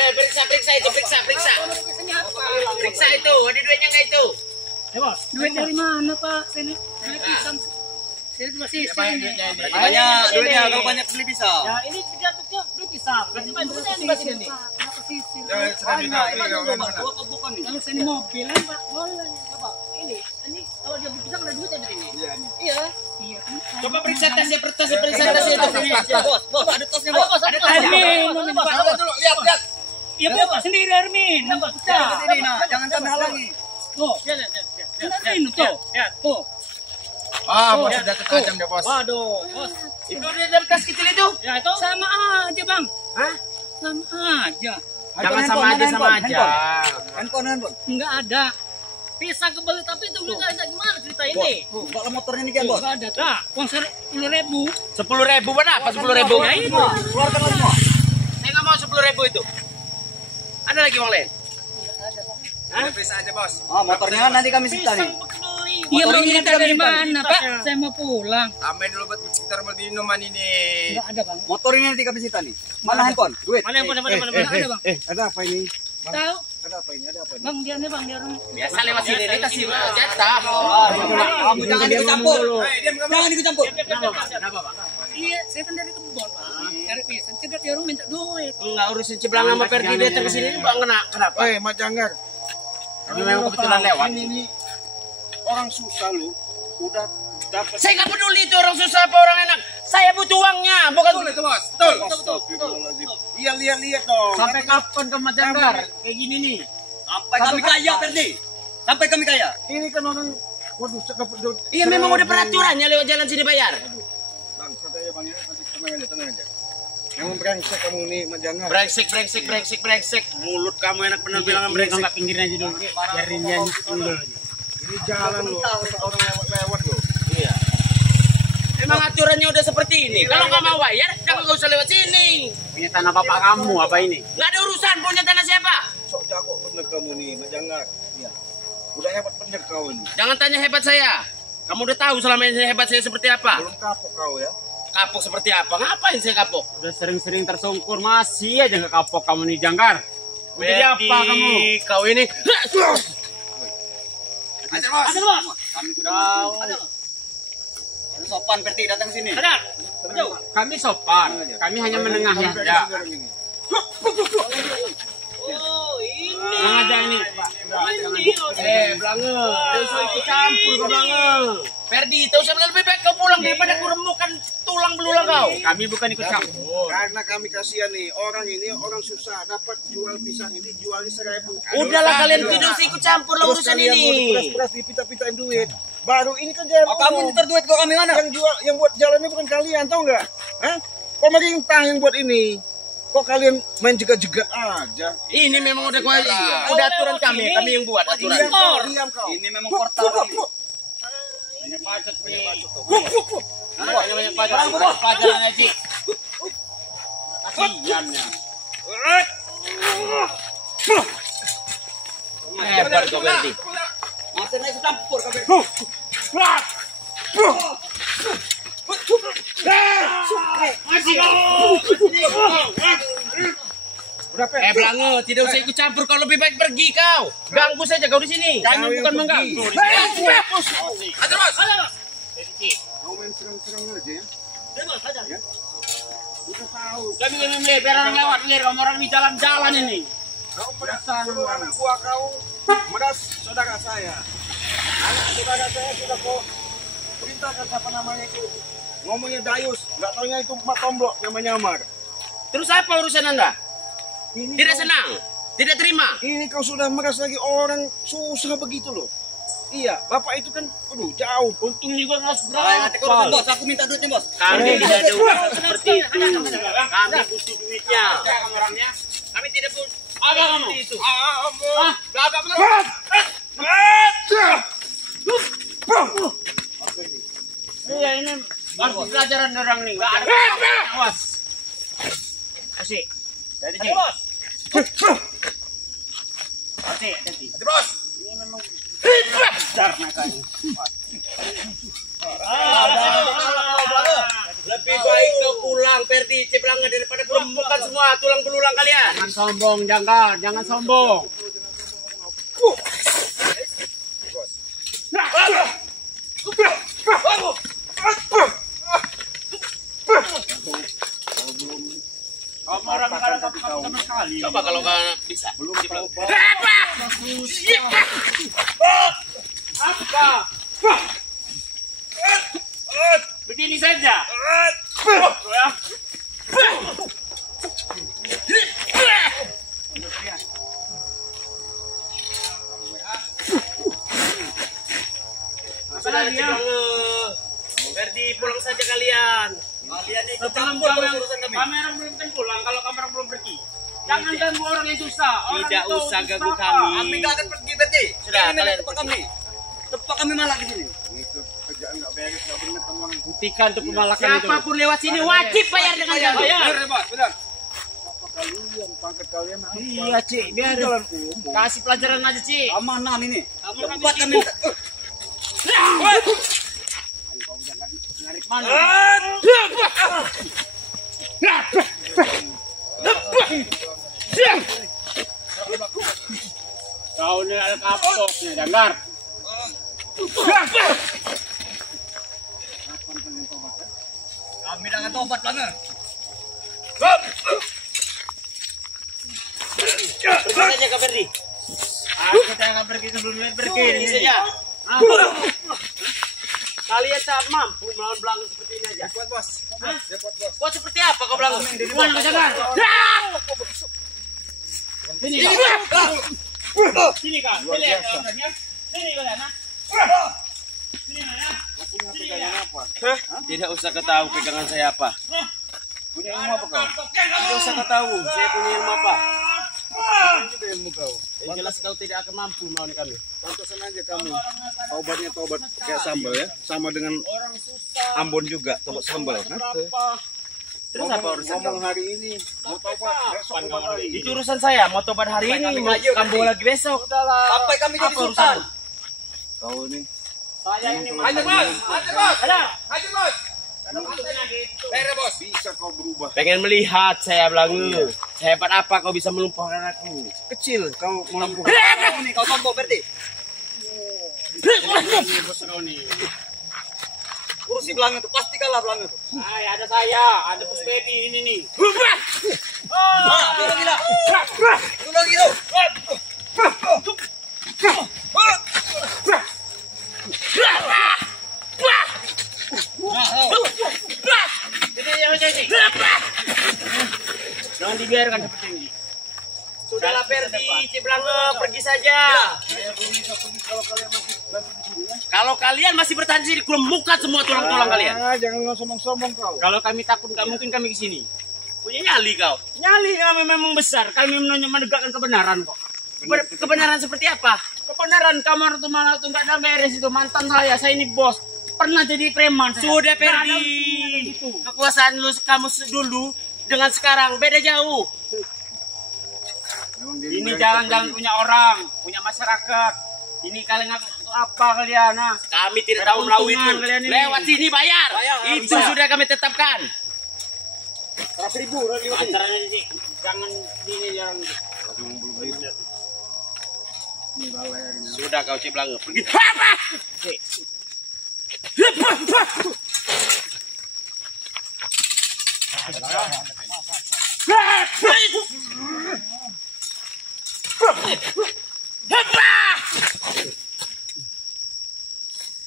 Periksa itu, periksa. Periksa itu, ada duitnya nggak itu? Ya bos, duit dari mana Pak? Sini pisang. Sini masih Banyak duitnya kalau banyak beli pisang. Ya ini tiga bukti beli pisang. Berarti banyak duitnya di sini. Kalau sini mobil Pak, boleh. Coba ini kalau dia beli pisang ada duitnya di sini. Iya. Coba periksa tasnya itu. Bos, ada tasnya bos. Ada tasnya. Lihat. Iya Pak sendiri Armin. Nampak pecah. Jangan kami halangi. Tuh, lihat. Tuh. Ya, tuh. Bos sudah tertajam deh, Bos. Waduh, Bos. Itu dia dalam tas kecil itu. Ya, itu sama aja, Bang. Hah? Sama aja. Jangan sama aja. Handphone. Enggak ada. Pisang kebeli tapi itu enggak ada gimana cerita ini? Kalau motornya nih kan, Bos. Enggak ada. Nah, uang 10.000. 10.000 berapa? 10.000. Ya ini. Keluarkan lagi semua. Saya nggak mau 10.000 itu. Ada lagi uang lain? Ada periksa aja, Bos. Motornya nanti kami sita nih. Iya, Bang, ini dari mana, Pak? Saya mau pulang. Tambahin dulu buat sekitar beli minuman ini. Enggak ada, Bang. Motor ini nanti kami sita nih. Mana handphone? Duit. Mana yang ada, Bang? Ada apa ini? Tahu? Ada apa ini? Bang, dia nih, Bang, dia orang. Biasa lewat sini ini kasih jatah. Kamu jangan ikut campur. Jangan ikut campur. Kenapa, Pak? Iya, saya kan dari kebun, Pak. Cari pisang, cegat dia orang minta duit. Enggak urusin Cibrang sama Pergi datang ke sini Bang kenapa? Mak Janggar. Ini memang kebetulan lewat. Ini orang susah lu udah dapat. Saya nggak peduli itu orang susah apa orang enak. Saya butuh uangnya, bukan Itu, Bos. Betul. Iya, lihat dong. sampai kapan ke Janggar kayak gini nih? Sampai kami kaya, Perdi. Sampai kami kaya. Ini kan orang waduh cakap. Iya memang udah peraturannya lewat jalan sini bayar. Bang, katanya Bang ya, nanti tenang aja. Memang brengsek kamu nih, Mak Janggar. Brengsek. Mulut kamu enak bener bilang brengsek. Enggak pinggirin aja dulu. Biarin dia dulu. Ini jalan loh, orang lewat loh. Iya. Emang aturannya udah seperti ini. Kalau nggak mau bayar, jangan nggak usah lewat sini. Punya tanah bapak kamu apa ini? Nggak ada urusan punya tanah siapa. Sok jago bener kamu nih, Mak Janggar. Iya. Udah hebat bener kau ini. Jangan tanya hebat saya. Kamu udah tahu selama ini hebat saya seperti apa. Belum kapok kau ya. Kapok seperti apa? Ngapain saya kapok? Udah sering-sering tersungkur masih aja nggak kapok kamu nih Janggar. Jadi apa kamu? Kau ini. Ajar, Bos. Kami sudah sopan, Perdi datang sini. Sadar. Kami sopan, kami hanya menengahi aja. Oh, ini. Yang ada ini, Pak. Belange. Usah ikut campur kau Belange. Ferdi, tahu usah lebih baik kau pulang daripada aku remukkan tulang belulang kau. Kami bukan ikut campur. Karena kami kasihan nih, orang ini orang susah dapat jual pisang ini jualnya 1.000. Udahlah kalian tidak usah ikut campur lah urusan ini. Beras dipita-pitain duit. Baru ini kan jalan. Kamu nyetor duit kok kami mana? Yang jual, yang buat jalannya bukan kalian, tahu nggak? Hah? Pemerintah yang buat ini. Kok kalian main jegat-jegat aja? Ini memang udah aturan kami yang buat aturan. Diam kau. Ini memang portal kami. Banyak pacot nih. Banyak pacot. Pelajaran aja. Kasihan ya. Hebat kau Ferdi. Masih naik campur kami. Belange, tidak usah ikut campur kau lebih baik pergi kau. Ganggu saja kau di sini. Kami bukan mengganggu. Ajar Bos. Kau main serang-serang aja ya? Ya? Udah tahu. Kami biar orang lewat, biar orang di jalan-jalan ini. Kau meras anak buah kau, meras saudara saya. Anak saudara saya sudah kau perintahkan siapa namanya itu. Ngomongnya Dayus, nggak taunya itu Mak Tomblok namanya Amar. Terus apa urusan Anda? Tidak senang, tidak terima. Ini kau sudah meras lagi orang susah begitu loh. Iya, bapak itu kan, aduh jauh. Untung juga harus Nanti kau bos, aku minta duitnya bos. Kami tidak ada urusan seperti itu. Kami butuh duitnya. Kami tidak butuh. Apa kamu? Itu. Agak bener. Iya ini baru pelajaran orang nih. Enggak ada. Awas. Asik. Dari sini. Bos. Asik, jadi. Bos. Ini memang besar makanya. Lebih baik kau pulang, Ferdi, Ciplanga, daripada keremukan semua tulang belulang kalian. Jangan sombong, jangan sombong. Kamu orang kalau sama sekali. Coba kalau kalian bisa. Belum Apa? Begini saja. Sudah Ferdi, pulang saja kalian. Kalian itu campur urusan kami. Kamera belum kan pulang kalau kamera belum pergi. Jangan ganggu orang yang susah. Tidak usah ganggu kami. Kami nggak akan pergi, Ferdi. Sudah, Ini kalian tempat kami. Tempat kami malah di sini. Itu kerjaan nggak beres, nggak benar kamu orang. Buktikan untuk pemalakan itu. Siapapun lewat sini wajib bayar dengan Bayar. Benar, Bos. Benar. Apa kalian, pangkat kalian apa? Iya, Cik. Biar kasih pelajaran aja, Cik. Amanah ini. Kamu Tempat nanti kami. narik mana? Kau ini ada kapok nih, dengar. Kami dengan tobat banget. Pergi saja ke Ferdi. Kita akan pergi sebelum pergi. Pergi saja. Kalian tak mampu melawan Belanga seperti ini aja. Kuat bos. Ya kuat bos. Kau seperti apa kau Belanga? Di mana kau jangan? Sini. Sini kak. Sini orangnya. Sini kalian, nah. Sini ya. Tidak usah kau tahu pegangan saya apa. Punya ilmu apa kau? Tidak usah kau tahu saya punya ilmu apa. Itu ilmu kau. Yang jelas kau tidak akan mampu melawan kami. Pantasan aja kamu. Tobatnya tobat kayak sambal ya. Sama dengan Ambon juga, tobat sambal. Terus apa urusan kau? Ngomong hari ini, mau tobat, besok tobat lagi. Itu urusan saya. Mau tobat hari ini, mau kambuh lagi besok. Sampai kami jadi Apa sultan. urusan? Kau ini Saya ini Hajar, Bos. Hajar, Bos. Ada. Hajar, Bos. Beres, Bos. bisa kau berubah. Pengen melihat saya Belanga. Sehebat apa kau bisa melumpahkan aku? Kecil kau melampuh. Ini kau sombong, Ferdi. Ini bos kau nih. Urusi Belanga itu pasti kalah Belanga itu. Ay, ada saya, ada Puspedi ini nih. Itu lagi lah. Itu lagi tuh. Jangan dibiarkan seperti ini. Sudahlah Ferdi, Ciplanga, pergi saja. Kalau kalian masih bertahan di sini, kuremukan semua tulang-tulang kalian. Jangan sombong-sombong kau. Kalau kami takut, nggak mungkin kami kesini. Punya nyali kau. Nyali kami memang besar. Kami menegakkan kebenaran kok. Kebenaran seperti apa? Kebenaran kamar tuh mana tuh nggak ada beres itu mantan saya ini bos pernah jadi preman. Sudah Nggak ada Ferdi. itu. Kekuasaan lu kamu dulu dengan sekarang beda jauh. Ini jangan punya orang, punya masyarakat. Ini kalian untuk apa kalian? Nah, Kami tidak tahu melalui itu. Keuntungan kalian ini. Lewat sini bayar. Itu bisa. sudah kami tetapkan. 100.000 lagi. acaranya sih jangan ini jangan. Sudah kau Ciplanga, pergi.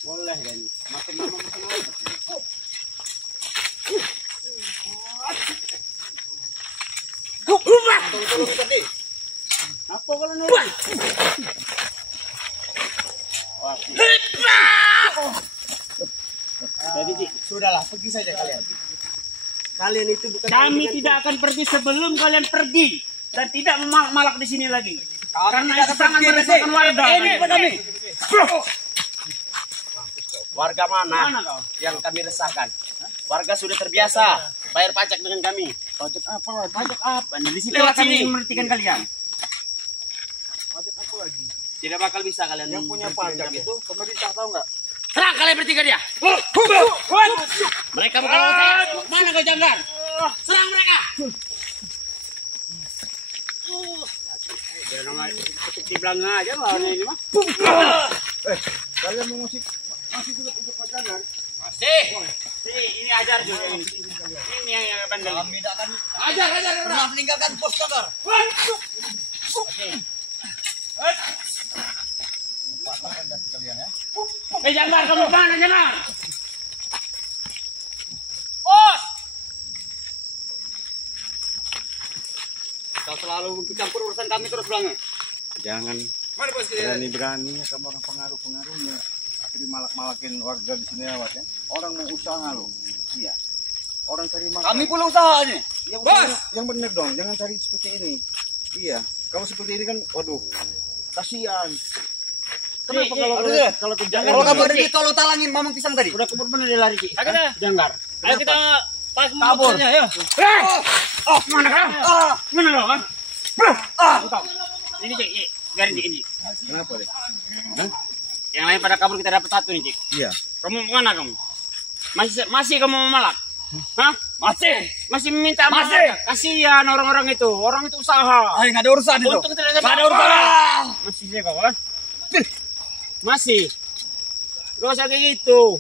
Boleh kan? Makin lama makin lama. Apa kalau nih? Jadi Ci, Sudahlah, pergi saja kalian. Kalian itu bukan kami tidak akan pergi sebelum kalian pergi dan tidak malak di sini lagi. Karena itu sangat meresahkan warga. Ini kami. warga mana Mana kau? yang kami resahkan. Warga sudah terbiasa bayar pajak dengan kami. Pajak apa lagi? Pajak apa? Di situ Lewat kami sini. menghentikan kalian. Pajak apa lagi? Tidak bakal bisa kalian Yang punya pajak itu pemerintah tahu nggak? Serang kalian bertiga dia. Mereka bukan lawan saya. Mana kau Janggar? Serang mereka. Dia nama seperti belanga aja lawannya ini mah. Kalian mau masih juga untuk pacaran? Masih. Ini ajar juga ini. Ini yang bandel. Kami tidak akan Ajar. pernah meninggalkan pos Janggar. Janggar, kamu mana Janggar? Kau selalu campur urusan kami terus belanga. Jangan berani-beraninya kamu orang pengaruh-pengaruhnya. Akhirnya malak-malakin warga di sini awak ya. Orang mau usaha loh. Iya. Orang cari makan. Kami pula usaha ini. Ya, Bos! Yang benar dong, jangan cari seperti ini. Iya. Kalau seperti ini kan, waduh, kasihan. Kenapa kalau Janggar, Kalau kamu ada di tolong talangin mamang pisang tadi. udah kebur bener dia lari Ki. Janggar. Ayo kita pas Kabur. motornya ya. Mana kau? Mana lo kan? Ini Cik, biarin Cik ini. Kenapa deh? Yang lain pada kabur kita dapat satu nih Cik. Iya. Kamu mana kamu? Masih kamu mau malak? Hah? Masih minta Masih. Kasihan orang-orang itu. Orang itu usaha. Nggak ada urusan itu. Untung tidak ada Nggak ada urusan. Masih sih kau kan? Masih. Gak usah kayak gitu.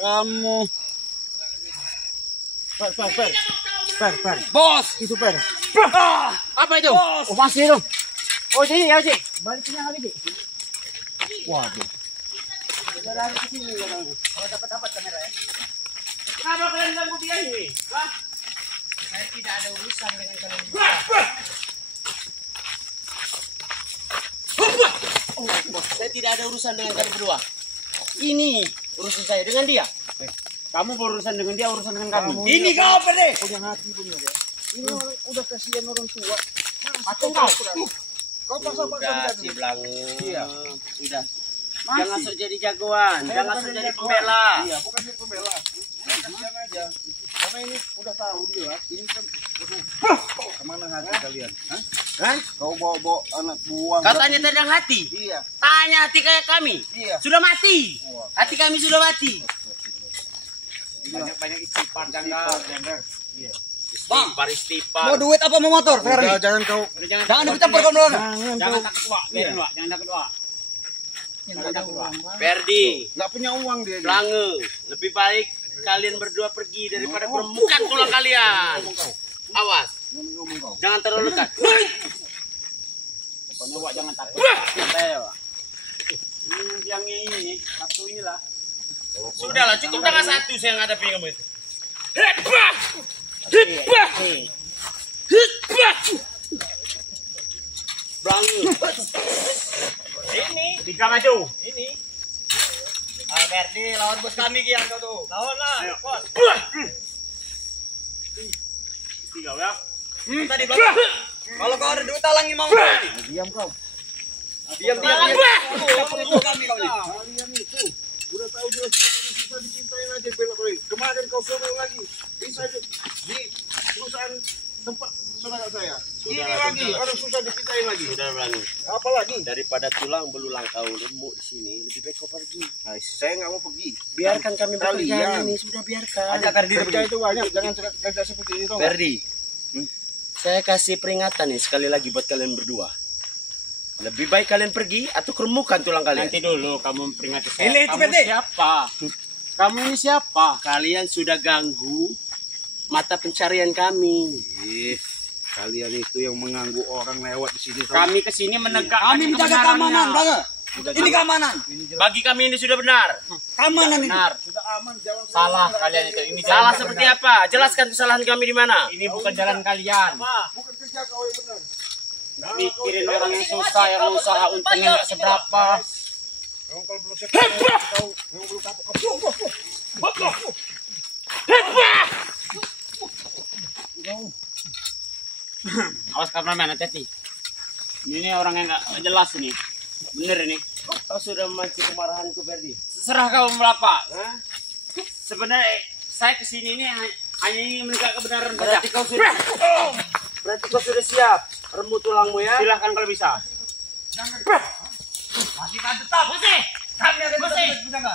Kamu. Per. Bos. Itu per. Apa itu? Oh masih itu. Oh sini ya Cik. Baliknya hari ini. Waduh. Kenapa kalian ganggu dia ini? Hah? Saya tidak ada urusan dengan kalian. Saya tidak ada urusan dengan kalian berdua. Ini urusan saya dengan dia. Kamu berurusan dengan dia, urusan dengan kami. Ini kau apa deh? Punya hati bener ya. Ini orang, udah kasihan orang tua. Macam kau. Kau paksa-paksa Udah dia si dulu. Blangu. Iya. Udah. Jangan sok jadi jagoan, jangan sok jadi pembela. Iya, bukan jadi pembela. Kasihan aja. Karena ini udah tahu dia. Ini kan, waduh, kemana hati kalian? Hah? Kau bawa anak buang. Katanya tentang hati. Iya. Tanya hati kayak kami. Iya. Sudah mati. Hati kami sudah mati. Banyak isipan Janggar. Iya. Bang. Istighfar. Mau duit apa mau motor? Ferdi. Udah, jangan kau. Jangan ikut campur kau dulu. Jangan takut Wak, biarin Wak, jangan takut Wak. Jangan takut Wak. Ferdi, Nggak punya uang dia. Blangu, lebih baik kalian berdua pergi daripada perempukan tulang kalian. Awas, Ngomong kau. jangan terlalu dekat. Pokoknya Wak jangan takut. Santai ya Wak. Ini yang ini nih, satu inilah. Sudahlah, cukup dengan satu saya ngadepi kamu itu. Blangu. Ini. Tiga maju. Ini. Ferdi lawan bos kami kian kau tuh. Lawan lah. Ayo. Bos. Tiga ya. Tadi belakang. Kalau kau ada duit talangi mau. Diam kau. Diam. Campur kami kau nih. Kalian itu udah tahu jelas susah dicintain aja bela-belain. Kemarin kau suruh lagi bisa di perusahaan tempat saudara saya. Ini lagi orang susah dicintain lagi. Sudah Blangu. Apalagi? Daripada tulang belulang kau remuk di sini, lebih baik kau pergi. Saya nggak mau pergi. Biarkan kami bekerja Kalian. ini, sudah biarkan. Ajak Ferdi Kerja itu banyak, jangan kerja seperti itu. Nggak? Ferdi, saya kasih peringatan nih sekali lagi buat kalian berdua. Lebih baik kalian pergi atau keremukan tulang kalian. Nanti dulu kamu peringati saya. Ini itu, Kamu Ferdi. siapa? Kamu ini siapa? Kalian sudah ganggu mata pencarian kami. Kalian itu yang mengganggu orang lewat di sini. Kami kesini menegakkan Kami menjaga keamanan, Bang. Ini keamanan. Bagi kami ini sudah benar. Keamanan ini. benar. Sudah aman, jalan Salah kalian itu. Ini Salah jalan seperti apa? Jelaskan kesalahan kami di mana. Ini bukan jalan kalian. bukan kerja kau yang benar. Mikirin orang yang susah, yang usaha untungnya nggak seberapa. Memang kalau belum sekarang kau memang belum kapok. Awas kameramen, hati-hati. Ini orang yang nggak jelas ini. Bener ini. Kau sudah memancing kemarahanku, Ferdi. Serah kau berapa? Sebenarnya saya kesini ini hanya ingin menegakkan kebenaran saja. Berarti kau sudah siap. Remuk tulangmu ya. Silahkan kalau bisa. Masih kan tetap. Masih. Kami akan tetap berjaga.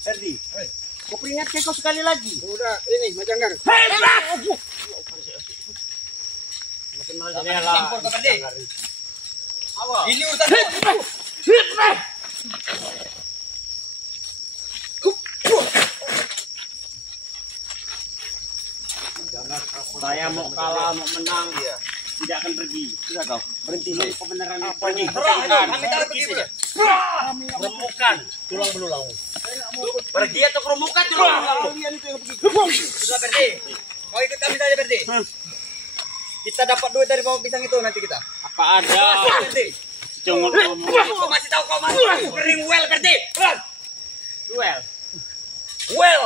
Ferdi, kau peringatkan kau sekali lagi. Udah, ini Majanggar. Campur ke Ferdi. Ini urusan. Saya mau kalah, mau menang, tidak akan pergi. Sudah kau berhenti saja. Kebenaran pergi. Kami tak pergi saja. Remukan tulang belulangmu. Pergi atau remukan tulang belulangmu. Kalian itu yang begitu. Sudah Ferdi. Kau ikut kami saja Ferdi. Kita dapat duit dari bawang pisang itu nanti kita. Apa ada? Ferdi. Cungut Kau masih tahu kau masih kering well Ferdi. duel. Well.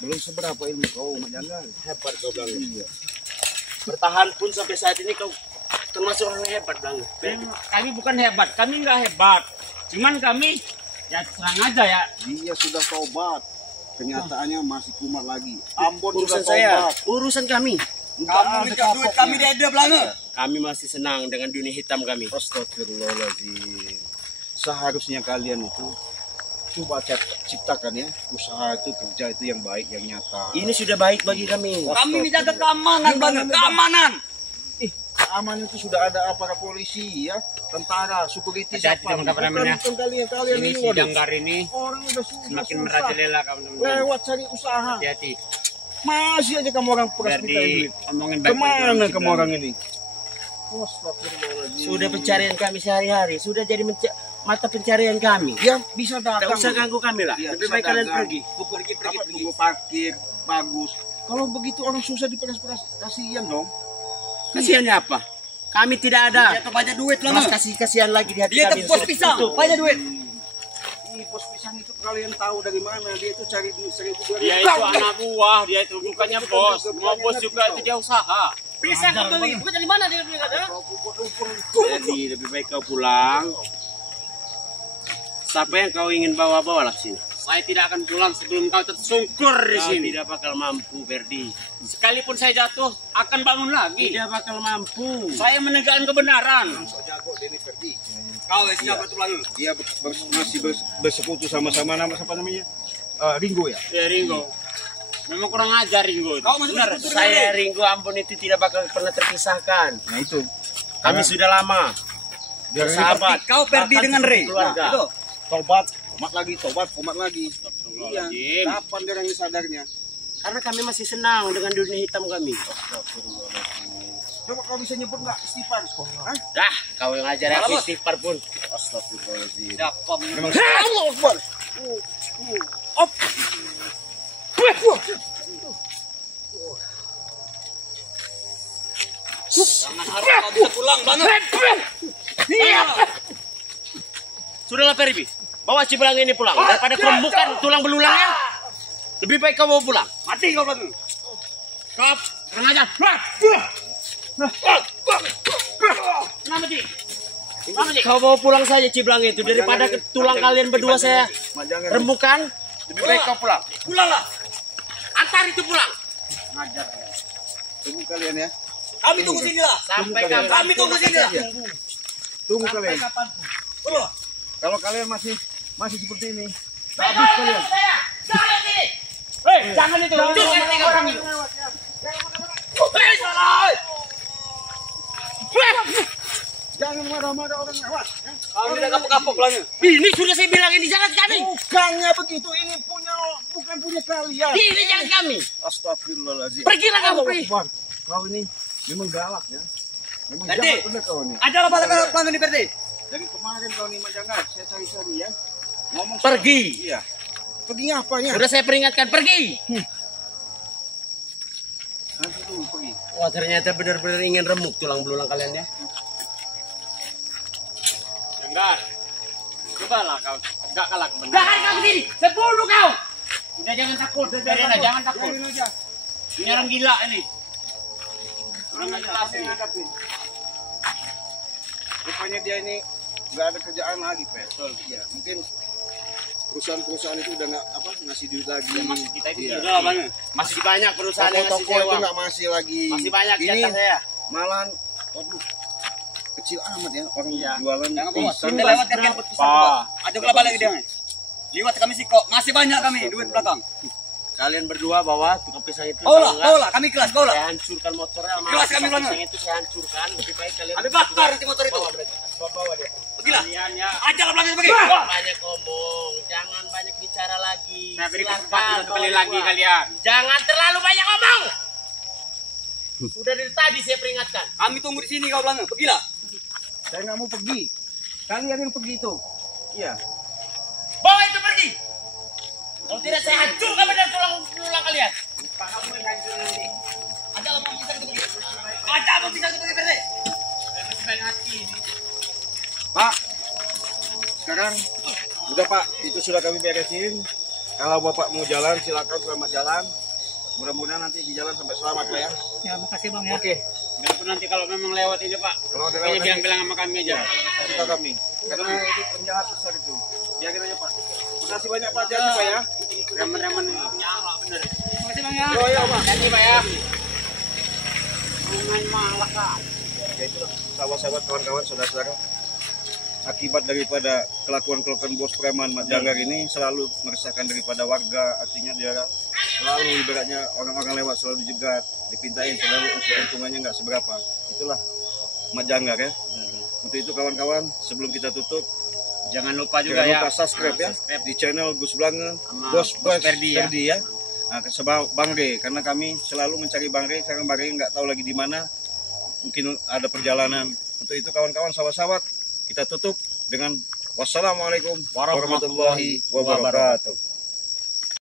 Belum seberapa ilmu kau Majanggar. Hebat kau Bang. Bertahan pun sampai saat ini kau termasuk orang hebat Bang. Kami bukan hebat, kami nggak hebat. Cuman kami ya serang aja ya. Dia sudah tobat. Kenyataannya masih kumat lagi. Ambon Urusan juga saya, tobat. urusan kami. Kamu minta duit kami dia belanga. Kami masih senang dengan dunia hitam kami. Astagfirullahaladzim. Seharusnya kalian itu coba ciptakan ya usaha itu, kerja itu yang baik, yang nyata. Ini sudah baik bagi kami. Kami menjaga keamanan banget, keamanan. Keamanan itu sudah ada aparat polisi ya, tentara, security, Hati-hati siapa. teman-teman ya. Bukan kalian Ini waduh. sidang gar ini Orang udah semakin susah. merajalela kawan-teman. Lewat cari usaha. Hati-hati. Masih aja kamu orang peras Biar minta duit. diomongin baik-baik. Kemana kamu orang ini? Astagfirullahaladzim. Sudah pencarian kami sehari-hari, sudah jadi mata pencarian kami. Ya bisa Tidak datang. usah ganggu kami lah. Ya, Lebih bisa baik kalian dagang. pergi. Pergi. Tunggu parkir, bagus. Kalau begitu orang susah diperas-peras, kasihan dong. Kasihannya apa? Kami tidak Dia ada. tuh banyak duit Mas lah. kasih kasihan lagi di hati Dia kami. tuh bos pisang, banyak duit. Ini pos pisang itu kalian tahu dari mana? Dia itu cari duit 1.200. Dia itu anak buah, dia itu bukannya bos. Mau bos juga itu dia usaha. Pisang kau beli. Bukan dari mana dia beli kata? Jadi lebih baik kau pulang. Siapa yang kau ingin bawa-bawa lah sini? Saya tidak akan pulang sebelum kau tersungkur di Kau sini. tidak bakal mampu, Ferdi. Sekalipun saya jatuh, akan bangun lagi. Tidak bakal mampu. Saya menegakkan kebenaran. Sok jago dia ini Ferdi. Kau siapa tuh belanga? Dia masih bersekutu sama nama siapa namanya? Ringo ya. Ya Ringo. Memang kurang ajar Ringo itu. Kau masih Benar. bersekutu Saya Ringo Ambon itu tidak bakal pernah terpisahkan. Nah itu. Kami sudah lama Biar bersahabat. Kau Ferdi Bahkan dengan Ray. satu keluarga. Itu. tobat, komat lagi, komat lagi. Iya. Astagfirullahaladzim. Kapan dia orang ini sadarnya? Karena kami masih senang dengan dunia hitam kami. Coba kau bisa nyebut nggak istighfar? Hah? Dah, kau yang ajar aku Bos. istighfar pun. Astagfirullahaladzim. Siapa Memang Allah Akbar. Op. Jangan harap kau bisa pulang banget. Sudahlah Ferdi, bawa si belang ini pulang. Daripada kerembukan tulang belulangnya, lebih baik kau bawa pulang. Mati kau belanga. Stop. Kurang ajar. Kenapa Ci? Kenapa Ci? Kau bawa pulang saja Cibelang itu daripada tulang kalian berdua saya Jangan. rembukan. Lebih baik kau pulang. Pulanglah. Antar itu pulang. Tunggu kalian ya. Kami tunggu sini lah. Sampai kalian. kapan? Kami tunggu sini lah. Tunggu kalian. Tunggu. Kalau kalian masih seperti ini, habis kalian. Hei, jangan itu. Orang itu. Jangan marah-marah orang lewat. Kau tidak kapok-kapok belanga. Ini sudah saya bilang ini jangan kami. Bukannya begitu, ini bukan punya kalian. Ini jangan kami. Astagfirullahaladzim. Pergilah kamu. Allahu Akbar. Kau ini memang galak ya. Memang Ferdi. jahat benar kau ini. Ada apa belanga di Ferdi? Dari kemarin kau ini Majanggar, saya cari-cari ya. Ngomong Pergi. Iya. Pergi apanya? Sudah saya peringatkan pergi. Nanti dulu pergi. Wah ternyata benar-benar ingin remuk tulang belulang kalian ya. Enggak. Cobalah kau tegak kalah kebenaran. Jangan kau sini. Sebunuh kau. Udah jangan takut, Rena, jangan takut. Biarin aja. Ini orang gila ini. Orang nggak jelas Kami ini. ngadapin. Rupanya dia ini nggak ada kerjaan lagi, Pak. Betul. Iya, mungkin perusahaan-perusahaan itu udah nggak ngasih duit lagi. Kita itu Iya. juga Bang. Masih banyak perusahaan yang ngasih Toko-toko itu sewa. nggak masih lagi. Masih banyak Ini jatah saya. malah, waduh, kecil amat ya orang Iya. jualan. Jangan bawa. pisang. Kita lewat kan pisang. Ada kalau balik dia. Liwat kami sih kok. Masih banyak kami duit belakang. Kalian berdua bawa tukang pisang itu. Kau lah, kalau enggak, kau lah. Kami kelas, kau lah. Saya hancurkan motornya sama Kelas kami pisang bilang. itu saya hancurkan. Lebih baik kalian Kami bakar nanti motor itu. bawa mereka. Bawa dia. Pergilah. Kalian ya. Ajar lah belakang pergi. Banyak ngomong, jangan banyak bicara lagi. Saya beri Silakan kesempatan satu kali bawa lagi gua. kalian. Jangan terlalu banyak ngomong. Sudah dari tadi saya peringatkan. Kami tunggu di sini kau belakang. Pergilah. Saya nggak mau pergi. Kalian yang pergi itu. Iya. Bawa itu pergi. Kalau tidak saya hancurkan badan tulang kalian. Ajar lah mau pisang itu pergi. Ajar mau pisang itu pergi Perde. Saya masih banyak hati. Pak, sekarang udah Pak, itu sudah kami beresin. Kalau Bapak mau jalan, silakan selamat jalan. Mudah-mudahan nanti di jalan sampai selamat Pak ya. Ya, makasih Bang ya. Oke, Biarpun nanti kalau memang lewat ini Pak. kalau ada Kayaknya lewat bilang-bilang sama kami aja. kasih tahu kami. Karena itu penjahat besar itu. Biarin aja Pak. Makasih banyak Pak, hati-hati Pak ya. Remen-remen punya akhlak bener. Makasih Bang ya. Yo Pak. Hati Pak ya. Jangan malah Kak. Ya itulah, sahabat-sahabat, kawan-kawan, saudara-saudara. Akibat daripada kelakuan-kelakuan bos preman Mat Janggar ini selalu meresahkan daripada warga, artinya dia selalu ibaratnya orang-orang lewat selalu dijegat, dipintain padahal untungannya nggak seberapa. Itulah Mat Janggar ya. Untuk itu kawan-kawan, sebelum kita tutup, Jangan lupa juga jangan ya. lupa subscribe ya Subscribe. di channel Gus Blange, Sama Bos Bos Ferdi ya. ya. Nah, sebab Bang Re, karena kami selalu mencari Bang Re, karena Bang Re nggak tahu lagi di mana, mungkin ada perjalanan. Untuk itu kawan-kawan, sahabat-sahabat, kita tutup dengan wassalamualaikum warahmatullahi wabarakatuh.